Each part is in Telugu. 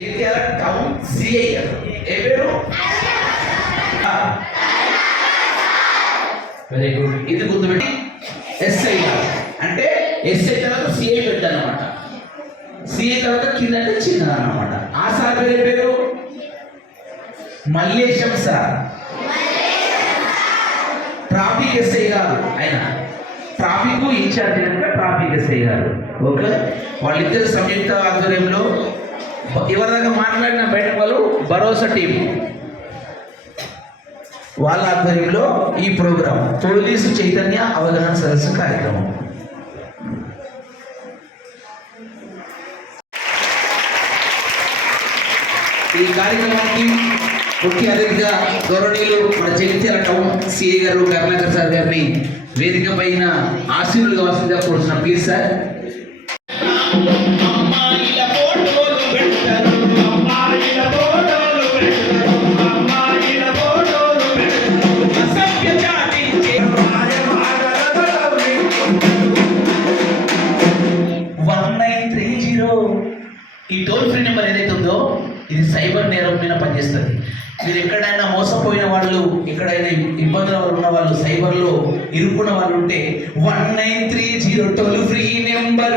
జగిత్యాల టౌన్ సిఐ గారు ఏ పేరు? వెరీ గుడ్ ఇది గుర్తుపెట్టి. ఎస్ఐ అంటే ఎస్ఐ తర్వాత సిఐ పెద్ద అనమాట సిఐ తర్వాత కింద అంటే చిన్న అనమాట ఆ సార్ పేరు పేరు? మల్లేశం సార్. ట్రాఫిక్ ఎస్ఐ గారు ఆయన ట్రాఫిక్ ఇన్ఛార్జ్ ట్రాఫిక్ ఎస్ఐ గారు. ఓకే? వాళ్ళిద్దరు సంయుక్త ఆధ్వర్యంలో ఎవరిదాకా మాట్లాడిన బయట వాళ్ళు భరోసా టీం వాళ్ళ ఆధ్వర్యంలో ఈ ప్రోగ్రాం పోలీసు చైతన్య అవగాహన సదస్సు కార్యక్రమం. ఈ కార్యక్రమానికి ముఖ్య అతిథిగా గౌరవనీయులు మన చైత్యాల టౌన్ సిఏ గారు కరుణాకర్ సార్ గారిని వేదిక పైన ఆశీనులుగా వస్తుందిగా కోరుతున్నాం. Please sir. ఈ టోల్ ఫ్రీ నెంబర్ ఏదైతే ఉందో ఇది సైబర్ నేరం మీద పనిచేస్తుంది. మీరు ఎక్కడైనా మోసపోయిన వాళ్ళు ఎక్కడైనా ఇబ్బందులు ఉన్న వాళ్ళు సైబర్లో ఇరుక్కున్న వాళ్ళు ఉంటే one nine three zero toll free number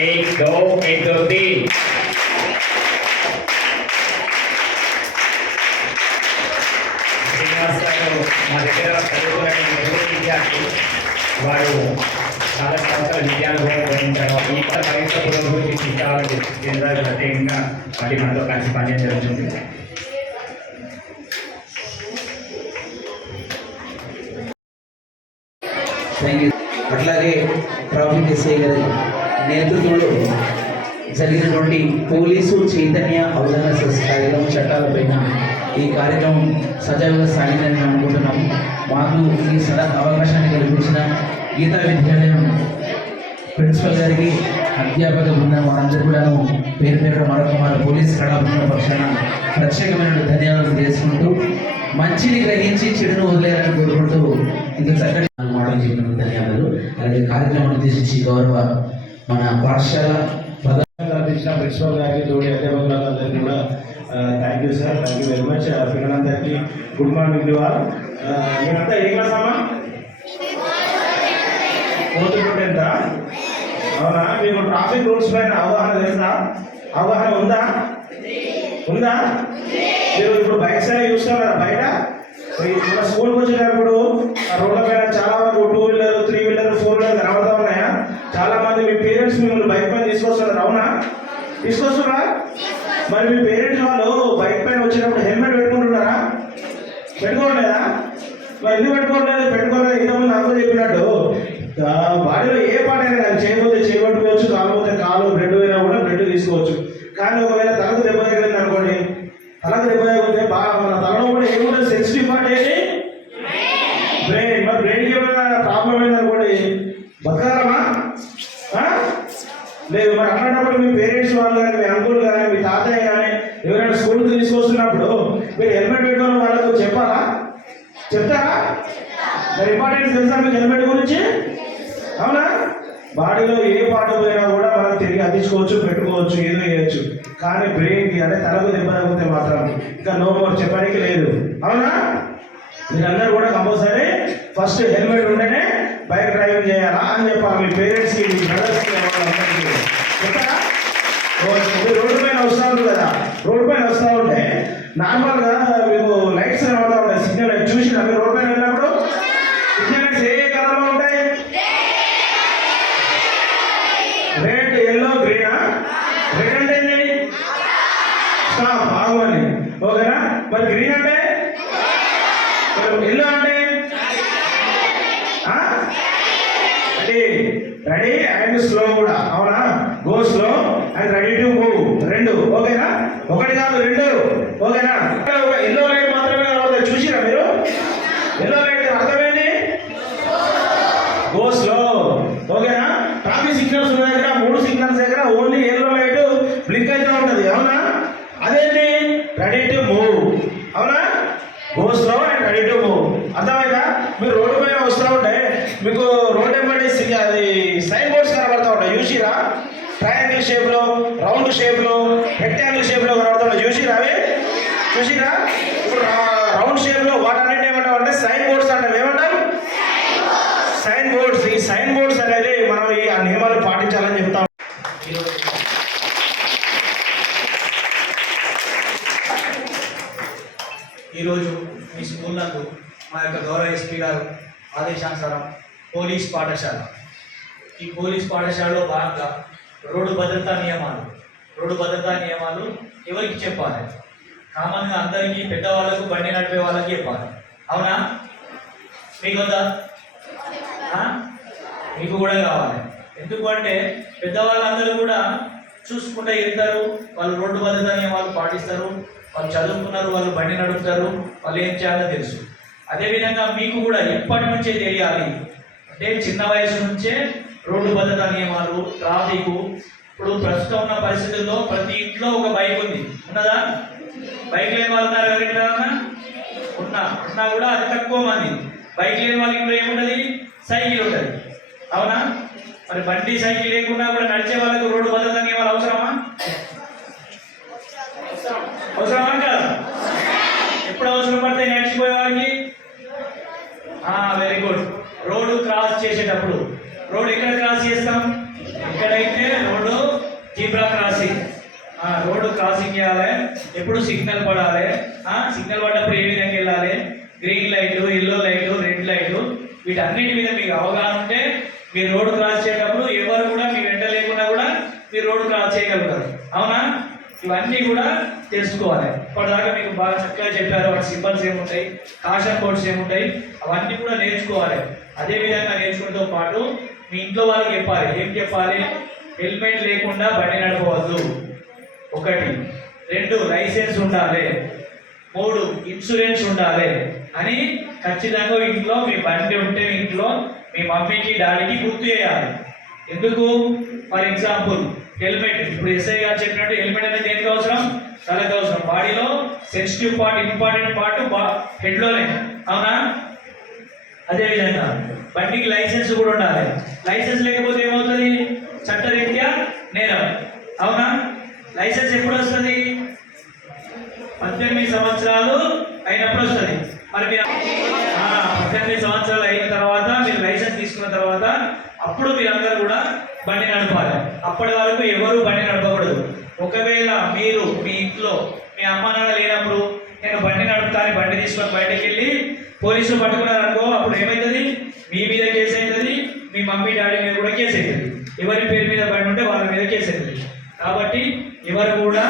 एक दो एक दो तीन శ్రీనివాస్ గారు మా దగ్గర చదువుకునే తెలుగు విద్యార్థి వారు చాలా సంవత్సరాల విద్యానుభవం పొందిన తర్వాత ఈ పరీక్ష పురోగతి శిక్షాలకు కేంద్రాలు ప్రత్యేకంగా మళ్ళీ మనతో కలిసి పనిచేయడం జరుగుతుంది థ్యాంక్ యూ అట్లాగే ట్రాఫిక్ ఎస్ఐ గారి నేతృత్వంలో జరిగినటువంటి పోలీసు చైతన్య అవగాహన కార్యక్రమం చట్టాలపైన ఈ కార్యక్రమం సజావుగా సాగిందని మేము అనుకుంటున్నాం. మాకు ఈ సదా అవకాశాన్ని కల్పించిన గీతా విద్యాలయం ప్రిన్సిపల్ గారికి అధ్యాపక బృందం వారందరూ కూడాను పేరు పేరు మరొక మన పోలీస్ కళాబృందం పక్షాన ప్రత్యేకమైన ధన్యవాదాలు చేసుకుంటూ మంచిని గ్రహించి చెడును వదిలేయాలని కోరుకుంటూ ఇంత చక్కటి మాటలు చెప్పినందుకు ధన్యవాదాలు. అలాగే కార్యక్రమాన్ని ఉద్దేశించి గౌరవ మన పాఠశాల ప్రధాన కల్పించిన ప్రిన్సిపల్ గారికి తోటి అధ్యాపకులందరికీ కూడా thank you sir thank you very much పిల్లలందరికీ గుడ్ మార్నింగ్ టు ఆల్ మీరంతా ఏ క్లాస్ అమ్మా? ఫోర్త్ టెన్త్ అవునా? మీకు ట్రాఫిక్ రూల్స్ పైన అవగాహన తెలుసా? అవగాహన ఉందా? ఉందా? మీరు ఇప్పుడు బైక్స్ అనేవి చూస్తున్నారా బయట? మన స్కూల్కి వచ్చేటప్పుడు రోడ్ల పైన చాలా వరకు two wheeler three wheeler four wheeler కనబడతా ఉన్నాయా చాలా మంది మీ పేరెంట్స్ మిమ్మల్ని బైక్ పైన తీసుకొస్తున్నారు అవునా తీసుకొస్తున్నారా మరి మీ పేరెంట్స్ వాళ్ళు బైక్ పైన వచ్చేటప్పుడు హెల్మెట్ పెట్టుకుంటున్నారా పెట్టుకోవట్లేదా మరి ఎందుకు పెట్టుకోవట్లేదు పెట్టుకోలేదు ఇంతకుముందు అందరూ చెప్పినట్టు వాడిలో ఏ పాట అయినా కానీ చేయబోతే చేయబట్టుకోవచ్చు కాకపోతే కాలు బ్రెడ్ అయినా కూడా బ్రెడ్ తీసుకోవచ్చు. కానీ ఒకవేళ తలకు దెబ్బ తగిలింది అనుకోండి తలకు దెబ్బ తగిలితే బాగా మన తలలో కూడా ఏముంటుంది సెన్సిటివ్ పార్ట్ ఏంటి బ్రెయిన్ మరి బ్రెయిన్కి ఏమైనా ప్రాబ్లం అయింది అనుకోండి బతకాలమా లేదు మరి అట్లాంటప్పుడు మీ పేరెంట్స్ వాళ్ళు కానీ మీ అంకుల్ కానీ మీ తాతయ్య కానీ ఎవరైనా స్కూల్కి తీసుకొస్తున్నప్పుడు మీరు హెల్మెట్ పెట్టుకోవడం వాళ్ళకు చెప్పాలా? చెప్తారా? ఇంపార్టెన్స్ తెలుసా మీకు హెల్మెట్ గురించి? అవునా? బాడీలో ఏ పాట పోయినా కూడా మనం తిరిగి అందించుకోవచ్చు పెట్టుకోవచ్చు ఏదో చేయొచ్చు. కానీ బ్రెయిన్కి అంటే తలకు దెబ్బ తగ్గితే మాత్రం ఇంకా నో మోర్ చెప్పడానికి లేదు. అవునా? మీరందరూ కూడా కంపల్సరీ ఫస్ట్ హెల్మెట్ ఉంటేనే బైక్ డ్రైవింగ్ చేయాలా అని చెప్పాలి. మీ పేరెంట్స్కి మీ బ్రదర్స్కి రోడ్డు పైన వస్తూ ఉంటుంది కదా. రోడ్డు పైన వస్తూ ఉంటే నార్మల్గా గ్రీన్ అంటే? ఎల్లో అంటే? రెడీ రెడీ అండ్ స్లో కూడా. అవునా? Go slow and ready to move. రెండు. ఓకేనా? ఒకటి కాదు రెండు. ఓకేనా? చూసిరా? ట్రయాంగిల్ షేప్లో రౌండ్ షేప్లో రెక్టాంగిల్ షేప్లో కనబడతా చూసిరా అవి? చూసిరా? ఇప్పుడు రౌండ్ షేప్లో వాటన్నిటి ఏమంటాం అంటే సైన్ బోర్డ్స్ అంటాం ఏమంటాం సైన్ బోర్డ్స్ ఈ సైన్ బోర్డ్స్ అనేది మనం ఈ ఆ నియమాలు పాటించాలని చెప్తాం ఈరోజు మీ స్కూల్ నందు మా యొక్క గౌరవ ఎస్పీ గారు ఆదేశానుసారం పోలీస్ పాఠశాల ఈ పోలీస్ పాఠశాలలో భాగంగా రోడ్డు భద్రతా నియమాలు రోడ్డు భద్రతా నియమాలు ఎవరికి చెప్పాలి? కామన్గా అందరికీ పెద్దవాళ్ళకు బండి నడిపే వాళ్ళకి చెప్పాలి. అవునా? మీకు వద్దా? మీకు కూడా కావాలి. ఎందుకంటే పెద్దవాళ్ళందరూ కూడా చూసుకుంటే వెళ్తారు వాళ్ళు రోడ్డు భద్రత నియమాలు పాటిస్తారు వాళ్ళు చదువుకున్నారు వాళ్ళు బండి నడుపుతారు వాళ్ళు ఏం చేయాలో తెలుసు. అదేవిధంగా మీకు కూడా ఎప్పటి నుంచే తెలియాలి. అంటే చిన్న వయసు నుంచే రోడ్డు భద్రత నియమాలు ట్రాఫిక్. ఇప్పుడు ప్రస్తుతం ఉన్న పరిస్థితుల్లో ప్రతి ఇంట్లో ఒక బైక్ ఉంది. ఉన్నదా? బైక్ లేని వాళ్ళు ఉన్నారు ఎవరైనా ఉన్నా. ఉన్నా కూడా అది తక్కువ మంది. బైక్ లేని వాళ్ళ ఇంట్లో ఏముంటుంది? సైకిల్ ఉంటుంది. అవునా? మరి బండి సైకిల్ లేకుండా కూడా నడిచే వాళ్ళకు రోడ్డు భద్రత నియమాలు అవసరమా? అవసరమా కాదు. ఎప్పుడు అవసరం పడితే నడిచిపోయే వాళ్ళకి వెరీ గుడ్ రోడ్డు క్రాస్ చేసేటప్పుడు. రోడ్ ఎక్కడ క్రాస్ చేస్తాం? ఎక్కడైతే road zebra crossing. Road crossing చేయాలి. ఎప్పుడు సిగ్నల్ పడాలి. సిగ్నల్ పడ్డప్పుడు ఏ విధంగా వెళ్ళాలి? గ్రీన్ లైట్లు ఎల్లో లైట్లు రెడ్ లైట్లు వీటన్నిటి మీద మీకు అవగాహన ఉంటే మీరు రోడ్డు క్రాస్ చేసేటప్పుడు ఎవరు కూడా మీ వెంట లేకుండా కూడా మీరు రోడ్డు క్రాస్ చేయగలుగుతారు అవునా ఇవన్నీ కూడా తెలుసుకోవాలి. ఇప్పటిదాకా మీకు బాగా చక్కగా చెప్పారు వాటి సింబల్స్ ఏముంటాయి కాషన్ బోర్డ్స్ ఏముంటాయి అవన్నీ కూడా నేర్చుకోవాలి. అదే విధంగా నేర్చుకోవడంతో పాటు మీ ఇంట్లో వాళ్ళకి చెప్పాలి ఏం చెప్పాలి? హెల్మెట్ లేకుండా బండి నడపవద్దు. ఒకటి. రెండు లైసెన్స్ ఉండాలి. మూడు ఇన్సూరెన్స్ ఉండాలి అని ఖచ్చితంగా ఇంట్లో మీ బండి ఉంటే ఇంట్లో మీ మమ్మీకి డాడీకి గుర్తు చేయాలి. ఎందుకు? For example helmet. ఇప్పుడు ఎస్ఐ గారు చెప్పినట్టు హెల్మెట్ అనేది దేనికి అవసరం? తలకి అవసరం. బాడీలో సెన్సిటివ్ పార్ట్ ఇంపార్టెంట్ పార్ట్ హెడ్లోనే. అవునా? అదే విధంగా బండికి లైసెన్స్ కూడా ఉండాలి. లైసెన్స్ లేకపోతే ఏమవుతుంది? చట్టరీత్యా నేరం. అవునా? లైసెన్స్ ఎప్పుడు వస్తుంది? పద్దెనిమిది సంవత్సరాలు అయినప్పుడు వస్తుంది. మరి మీరు పద్దెనిమిది సంవత్సరాలు అయిన తర్వాత మీరు లైసెన్స్ తీసుకున్న తర్వాత అప్పుడు మీరందరూ కూడా బండి నడపాలి. అప్పటి వరకు ఎవరు బండి నడపకూడదు. ఒకవేళ మీరు మీ ఇంట్లో మీ అమ్మ నాన్న లేనప్పుడు నేను బండి నడుపుతాను బండి తీసుకొని బయటకు వెళ్ళి పోలీసులు పట్టుకున్నారు అనుకో అప్పుడు ఏమవుతుంది మీ మీద కేసు అవుతుంది మీ మమ్మీ డాడీ మీద కూడా కేసు అవుతుంది ఎవరి పేరు మీద బండి ఉంటే వాళ్ళ మీద కేసు అవుతుంది కాబట్టి ఎవరు కూడా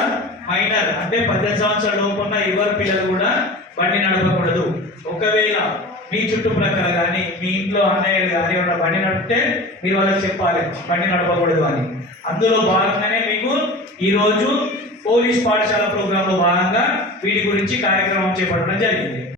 మైనర్ అంటే పద్దెనిమిది సంవత్సరాల లోపు ఉన్న ఎవరి పిల్లలు కూడా బండి నడపకూడదు. మీ చుట్టుప్రక్కల కానీ మీ ఇంట్లో అన్నయ్యలు కానీ ఏమన్నా బండి నడిపితే మీరు వాళ్ళకి చెప్పాలి బండి నడపకూడదు అని. అందులో భాగంగానే మీకు ఈరోజు పోలీస్ పాఠశాల ప్రోగ్రాంలో భాగంగా వీటి గురించి కార్యక్రమం చేపట్టడం జరిగింది.